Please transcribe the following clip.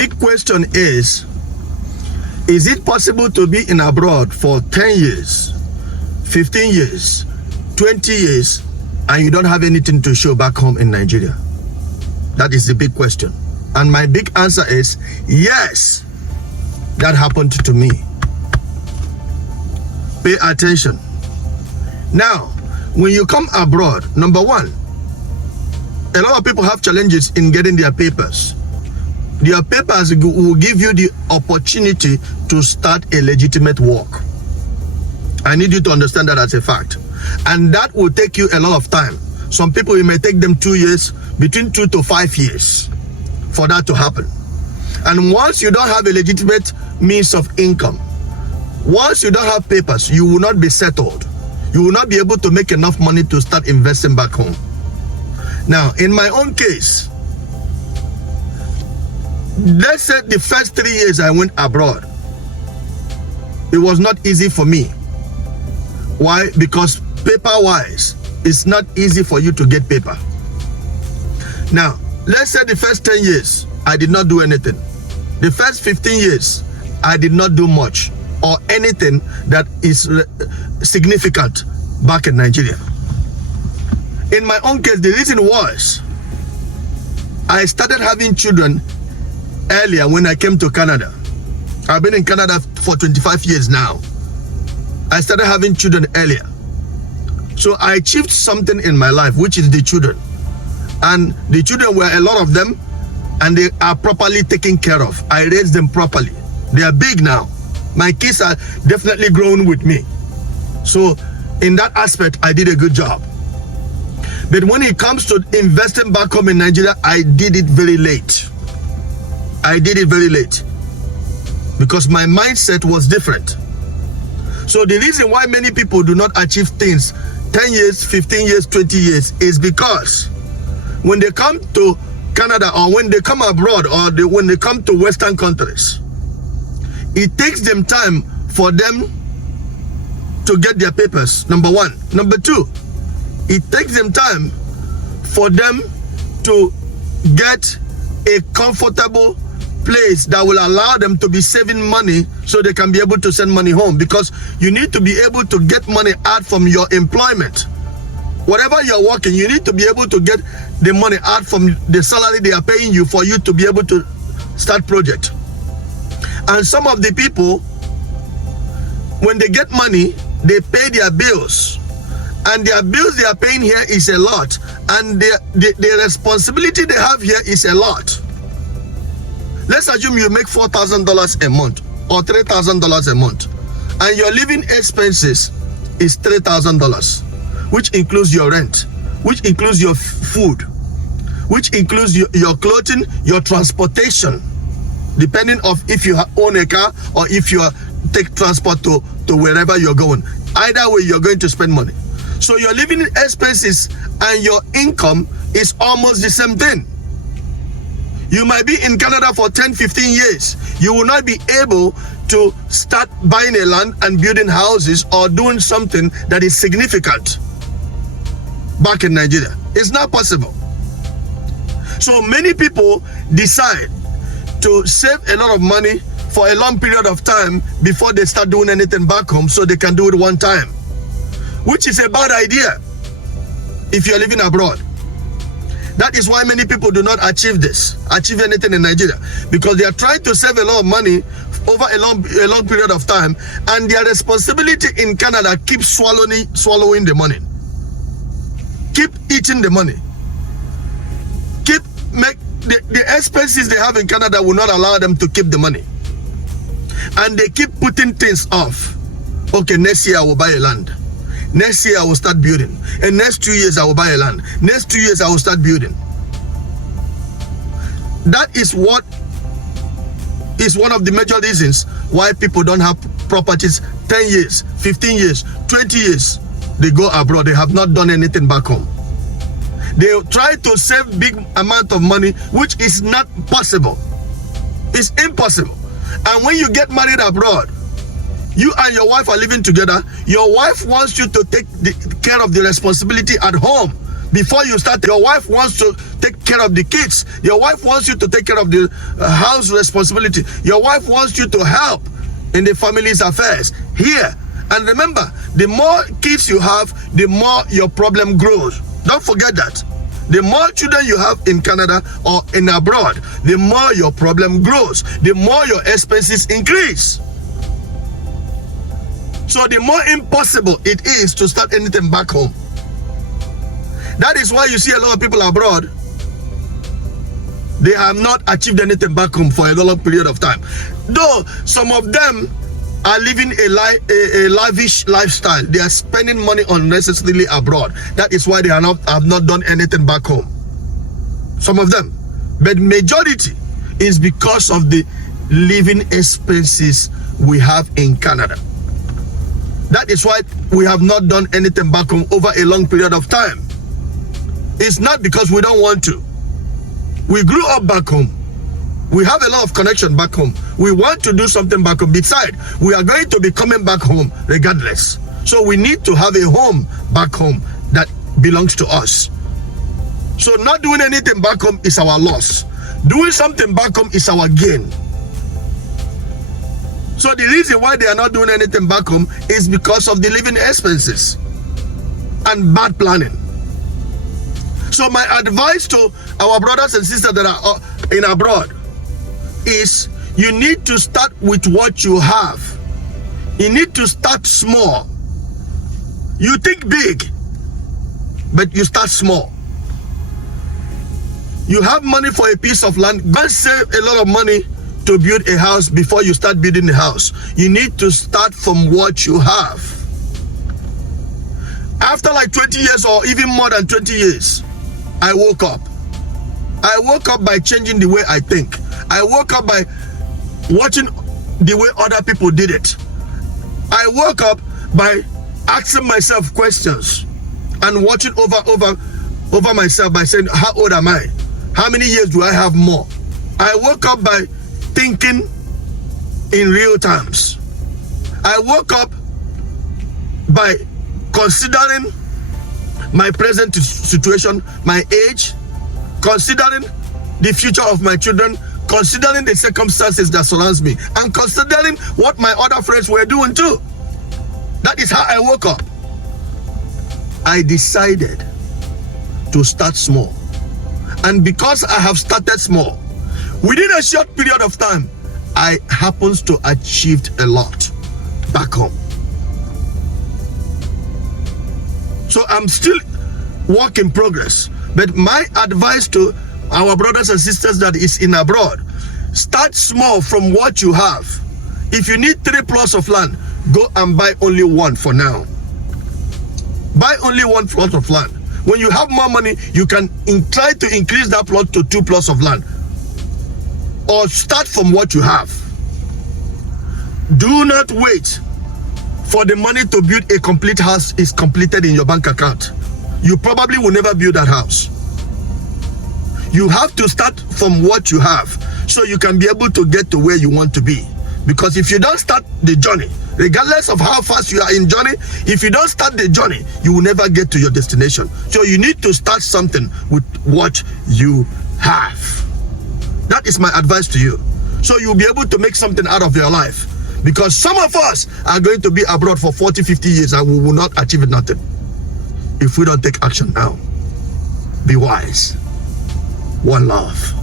big question is it possible to be in abroad for 10 years, 15 years, 20 years, and you don't have anything to show back home in Nigeria? That is the big question. And my big answer is yes, that happened to me. Pay attention. Now, when you come abroad, number one, a lot of people have challenges in getting their papers. Their papers will give you the opportunity to start a legitimate work. I need you to understand that as a fact. And that will take you a lot of time. Some people, it may take them 2 years, between 2 to 5 years for that to happen. And once you don't have a legitimate means of income, once you don't have papers, you will not be settled. You will not be able to make enough money to start investing back home. Now, in my own case, let's say the first 3 years I went abroad, it was not easy for me. Why? Because paper-wise, it's not easy for you to get paper. Now, let's say the first 10 years, I did not do anything. The first 15 years, I did not do much or anything that is significant back in Nigeria. In my own case, the reason was I started having children earlier when I came to Canada. I've been in Canada for 25 years now. I started having children earlier. So I achieved something in my life, which is the children. And the children were a lot of them, and they are properly taken care of. I raised them properly. They are big now. My kids are definitely grown with me. So in that aspect, I did a good job. But when it comes to investing back home in Nigeria, I did it very late. I did it very late because my mindset was different. So the reason why many people do not achieve things 10 years, 15 years, 20 years is because when they come to Canada or when they come abroad or when they come to Western countries, it takes them time for them to get their papers, number one. Number two, it takes them time for them to get a comfortable place that will allow them to be saving money so they can be able to send money home, because you need to be able to get money out from your employment. Whatever you're working, you need to be able to get the money out from the salary they are paying you for you to be able to start project. And some of the people, when they get money, they pay their bills. And their bills they are paying here is a lot. And the responsibility they have here is a lot. Let's assume you make $4,000 a month or $3,000 a month. And your living expenses is $3,000, which includes your rent, which includes your food, which includes your clothing, your transportation, depending on if you own a car or if you take transport to wherever you're going. Either way, you're going to spend money. So your living expenses and your income is almost the same thing. You might be in Canada for 10, 15 years. You will not be able to start buying a land and building houses or doing something that is significant back in Nigeria. It's not possible. So many people decide to save a lot of money for a long period of time before they start doing anything back home so they can do it one time, which is a bad idea if you're living abroad. That is why many people do not achieve anything in Nigeria, because they are trying to save a lot of money over a long period of time, and their responsibility in Canada keeps swallowing the money, keep eating the money, the expenses they have in Canada will not allow them to keep the money, and they keep putting things off. Okay, next year I will buy a land. Next year I will start building. And next 2 years I will buy a land. Next 2 years I will start building. That is what is one of the major reasons why people don't have properties 10 years, 15 years, 20 years. They go abroad. They have not done anything back home. They try to save big amount of money, which is not possible. It's impossible. And when you get married abroad, you and your wife are living together. Your wife wants you to take care of the responsibility at home Before you start, your wife wants to take care of the kids. Your wife wants you to take care of the house responsibility. Your wife wants you to help in the family's affairs here. And remember, the more kids you have, the more your problem grows. Don't forget that. The more children you have in Canada or in abroad, the more your problem grows, the more your expenses increase. So the more impossible it is to start anything back home. That is why you see a lot of people abroad, they have not achieved anything back home for a long period of time. Though some of them are living a lavish lifestyle. They are spending money unnecessarily abroad. That is why they have not done anything back home. Some of them. But majority is because of the living expenses we have in Canada. That is why we have not done anything back home over a long period of time. It's not because we don't want to. We grew up back home. We have a lot of connection back home. We want to do something back home. Besides, we are going to be coming back home regardless. So we need to have a home back home that belongs to us. So not doing anything back home is our loss. Doing something back home is our gain. So the reason why they are not doing anything back home is because of the living expenses and bad planning. So my advice to our brothers and sisters that are in abroad is you need to start with what you have. You need to start small. You think big, but you start small. You have money for a piece of land. Go save a lot of money to build a house before you start building a house. You need to start from what you have. After like 20 years or even more than 20 years, I woke up. I woke up by changing the way I think. I woke up by watching the way other people did it. I woke up by asking myself questions and watching over myself by saying, how old am I? How many years do I have more? I woke up by thinking in real terms. I woke up by considering my present situation, my age, considering the future of my children, considering the circumstances that surrounds me, and considering what my other friends were doing too. That is how I woke up. I decided to start small. And because I have started small, within a short period of time, I happens to achieve a lot back home. So I'm still work in progress. But my advice to our brothers and sisters that is in abroad, start small from what you have. If you need 3 plots of land, go and buy only 1 for now. Buy only 1 plot of land. When you have more money, you can try to increase that plot to 2 plots of land. Or start from what you have. Do not wait for the money to build a complete house is completed in your bank account. You probably will never build that house. You have to start from what you have so you can be able to get to where you want to be. Because if you don't start the journey, regardless of how fast you are in journey, if you don't start the journey, you will never get to your destination. So you need to start something with what you have. That is my advice to you. So you'll be able to make something out of your life. Because some of us are going to be abroad for 40, 50 years and we will not achieve nothing if we don't take action now. Be wise. One love.